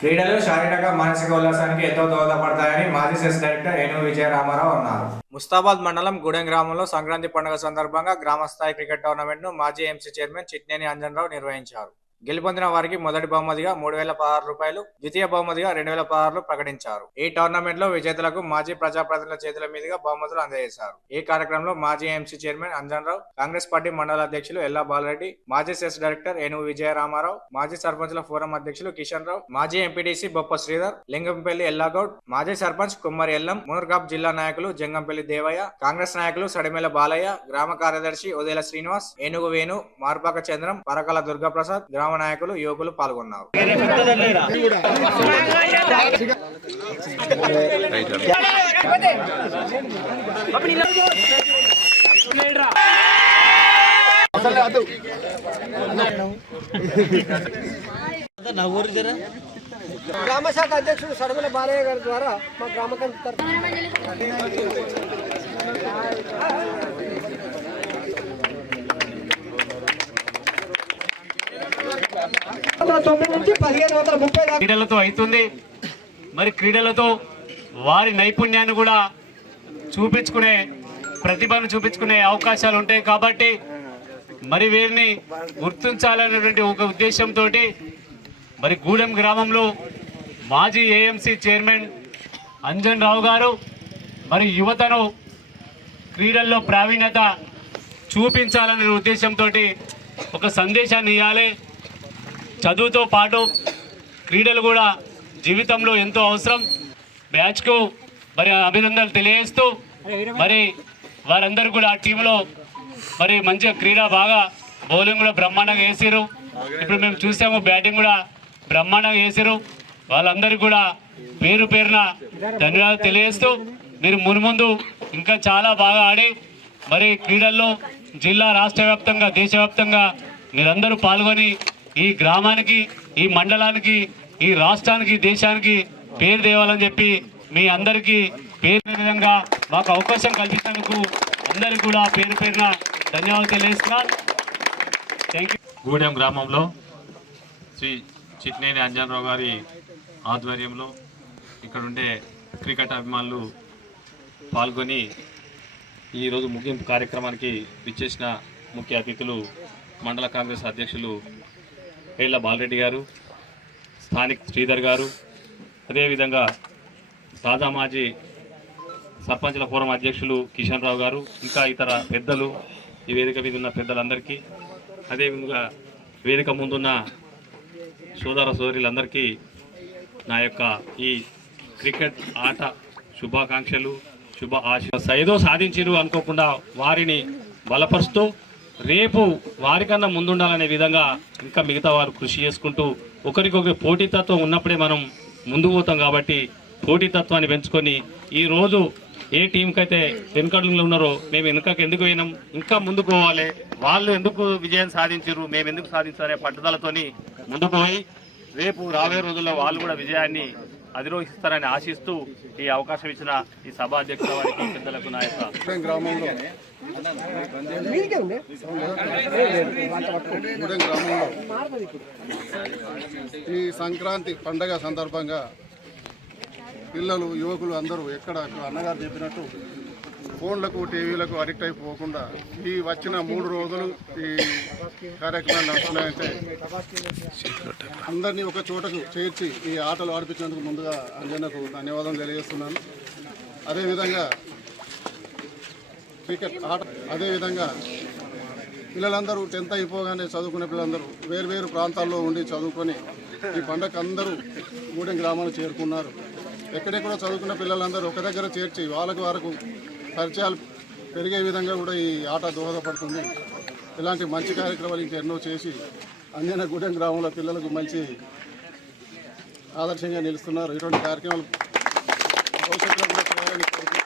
క్రీడలు శారీరక మానసిక ఉల్లాసానికి ఎంతో దోహదపడతాయని మాజీ సెస్ డైరెక్టర్ ఏనుగు విజయరామారావు అన్నారు. ముస్తాబాద్ మండలం గూడెం గ్రామంలో సంక్రాంతి పండుగ సందర్భంగా గ్రామస్థాయి క్రికెట్ టోర్నమెంట్ను మాజీ ఎంసీ చైర్మన్ చిట్నేని అంజన్రావు నిర్వహించారు. గెలుపొందిన వారికి మొదటి బహుమతిగా 3016 రూపాయలు, ద్వితీయ బహుమతిగా 2016 ప్రకటించారు. ఈ టోర్నమెంట్ లో విజేతలకు మాజీ ప్రజాప్రతినిధుల చేతుల మీదుగా బహుమతులు అందజేశారు. ఈ కార్యక్రమంలో మాజీ MC chairman Anjan Rao, Congress party మండల అధ్యక్షులు ఎల్లా బాలరెడ్డి, మాజీ సెస్ డైరెక్టర్ ఏనుగు విజయరామారావు, మాజీ సర్పంచ్ల ఫోరం అధ్యక్షులు కిషన్ రావు, మాజీ ఎంపీటీసీ బొప్ప శ్రీధర్, లింగంపల్లి ఎల్లాగౌడ్, మాజీ సర్పంచ్ కుమ్మరి ఎల్లం, మునర్గాప్ జిల్లా నాయకులు జంగంపల్లి దేవయ్య, కాంగ్రెస్ నాయకులు సడిమేల బాలయ్య, గ్రామ కార్యదర్శి ఉదయల శ్రీనివాస్, ఏనుగు వేణు, మార్పాక చంద్రం, పరకాల దుర్గాప్రసాద్, గ్రామ నాయకులు యువకులు పాల్గొన్నారు. గ్రామ శాఖ అధ్యక్షుడు సడమల బాలయ్య గారి ద్వారా మా గ్రామ క్రీడలతో అవుతుంది. మరి క్రీడలతో వారి నైపుణ్యాన్ని కూడా చూపించుకునే, ప్రతిభను చూపించుకునే అవకాశాలు ఉంటాయి. కాబట్టి మరి వీరిని గుర్తించాలనేటువంటి ఒక ఉద్దేశంతో మరి గూడెం గ్రామంలో మాజీ ఏఎంసీ చైర్మన్ అంజన్ రావు గారు మరి యువతను క్రీడల్లో ప్రావీణ్యత చూపించాలనే ఉద్దేశంతో ఒక సందేశాన్ని ఇవ్వాలి. చదువుతో పాటు క్రీడలు కూడా జీవితంలో ఎంతో అవసరం. బ్యాచ్కు మరి అభినందనలు తెలియజేస్తూ మరి వారందరూ కూడా ఆ టీంలో మరి మంచిగా క్రీడ బాగా బౌలింగ్ కూడా బ్రహ్మాండంగా వేసారు. ఇప్పుడు మేము చూసాము బ్యాటింగ్ కూడా బ్రహ్మాండంగా వేసారు. వాళ్ళందరికీ కూడా పేరు పేరున ధన్యవాదాలు తెలియజేస్తూ మీరు మున్ముందు ఇంకా చాలా బాగా ఆడి మరి క్రీడల్లో జిల్లా రాష్ట్ర వ్యాప్తంగా దేశవ్యాప్తంగా మీరందరూ పాల్గొని ఈ గ్రామానికి, ఈ మండలానికి, ఈ రాష్ట్రానికి, దేశానికి పేరు తేవాలని చెప్పి మీ అందరికీ పేరు విధంగా మాకు అవకాశం కల్పించినందుకు అందరికీ కూడా పేరు పేరున ధన్యవాదాలు తెలియజేస్తున్నాను. Thank you. గూడెం గ్రామంలో శ్రీ చిట్నేని అంజన్రావు గారి ఆధ్వర్యంలో ఇక్కడుండే క్రికెట్ అభిమానులు పాల్గొని ఈరోజు ముగింపు కార్యక్రమానికి విచ్చేసిన ముఖ్య అతిథులు మండల కాంగ్రెస్ అధ్యక్షులు ఎల్లా బాలరెడ్డి గారు, స్థానిక్ శ్రీధర్ గారు, అదేవిధంగా తాజా మాజీ సర్పంచ్ల ఫోరం అధ్యక్షులు కిషన్ రావు గారు, ఇంకా ఇతర పెద్దలు, ఈ వేదిక మీద ఉన్న పెద్దలందరికీ, అదేవిధంగా వేదిక ముందున్న సోదర సోదరులందరికీ నా యొక్క ఈ క్రికెట్ ఆట శుభాకాంక్షలు, శుభ ఏదో సాధించారు అనుకోకుండా వారిని బలపరుస్తూ రేపు వారికన్నా ముందుండాలనే విధంగా ఇంకా మిగతా వారు కృషి చేసుకుంటూ ఒకరికొకరి పోటీతత్వం ఉన్నప్పుడే మనం ముందుకు పోతాం. కాబట్టి పోటీతత్వాన్ని పెంచుకొని ఈరోజు ఏ టీంకైతే వెనుకడులో ఉన్నారో మేము వెనుకకి ఎందుకు పోయినాం, ఇంకా ముందుకు పోవాలి, వాళ్ళు ఎందుకు విజయం సాధించారు, మేము ఎందుకు సాధించాలనే పట్టుదలతోని ముందుకు పోయి రేపు రాబోయే రోజుల్లో వాళ్ళు కూడా విజయాన్ని అధిరోహిస్తారని ఆశిస్తూ ఈ అవకాశం ఇచ్చిన ఈ సభా అధ్యక్షుల వారికి పెద్దలకు నా యొక్క గ్రామంలో ఈ సంక్రాంతి పండగ సందర్భంగా పిల్లలు, యువకులు అందరూ ఎక్కడ అన్నగారు చెప్పినట్టు ఫోన్లకు, టీవీలకు అడిక్ట్ అయిపోకుండా ఈ వచ్చిన 3 రోజులు ఈ కార్యక్రమాలు నడుస్తున్నాయంటే అందరినీ ఒక చోటకు చేర్చి ఈ ఆటలు ఆడిపించినందుకు ముందుగా అంజన్నకు ధన్యవాదాలు తెలియజేస్తున్నాను. అదేవిధంగా క్రికెట్ ఆట, అదేవిధంగా పిల్లలందరూ 10th అయిపోగానే చదువుకునే పిల్లలందరూ వేరు ప్రాంతాల్లో ఉండి చదువుకొని ఈ పండగ అందరూ గూడెం గ్రామాన్ని చేరుకున్నారు. ఎక్కడెక్కడో చదువుకున్న పిల్లలందరూ ఒక దగ్గర చేర్చి వాళ్ళకు పరిచయాలు పెరిగే విధంగా కూడా ఈ ఆట దోహదపడుతుంది. ఇలాంటి మంచి కార్యక్రమాలు ఇంకా ఎన్నో చేసి అంజన గూడెం గ్రామంలో పిల్లలకు మంచి ఆదర్శంగా నిలుస్తున్నారు. ఇటువంటి కార్యక్రమాలు భవిష్యత్తులో కూడా చేయాలని కోరుకుంటున్నాను.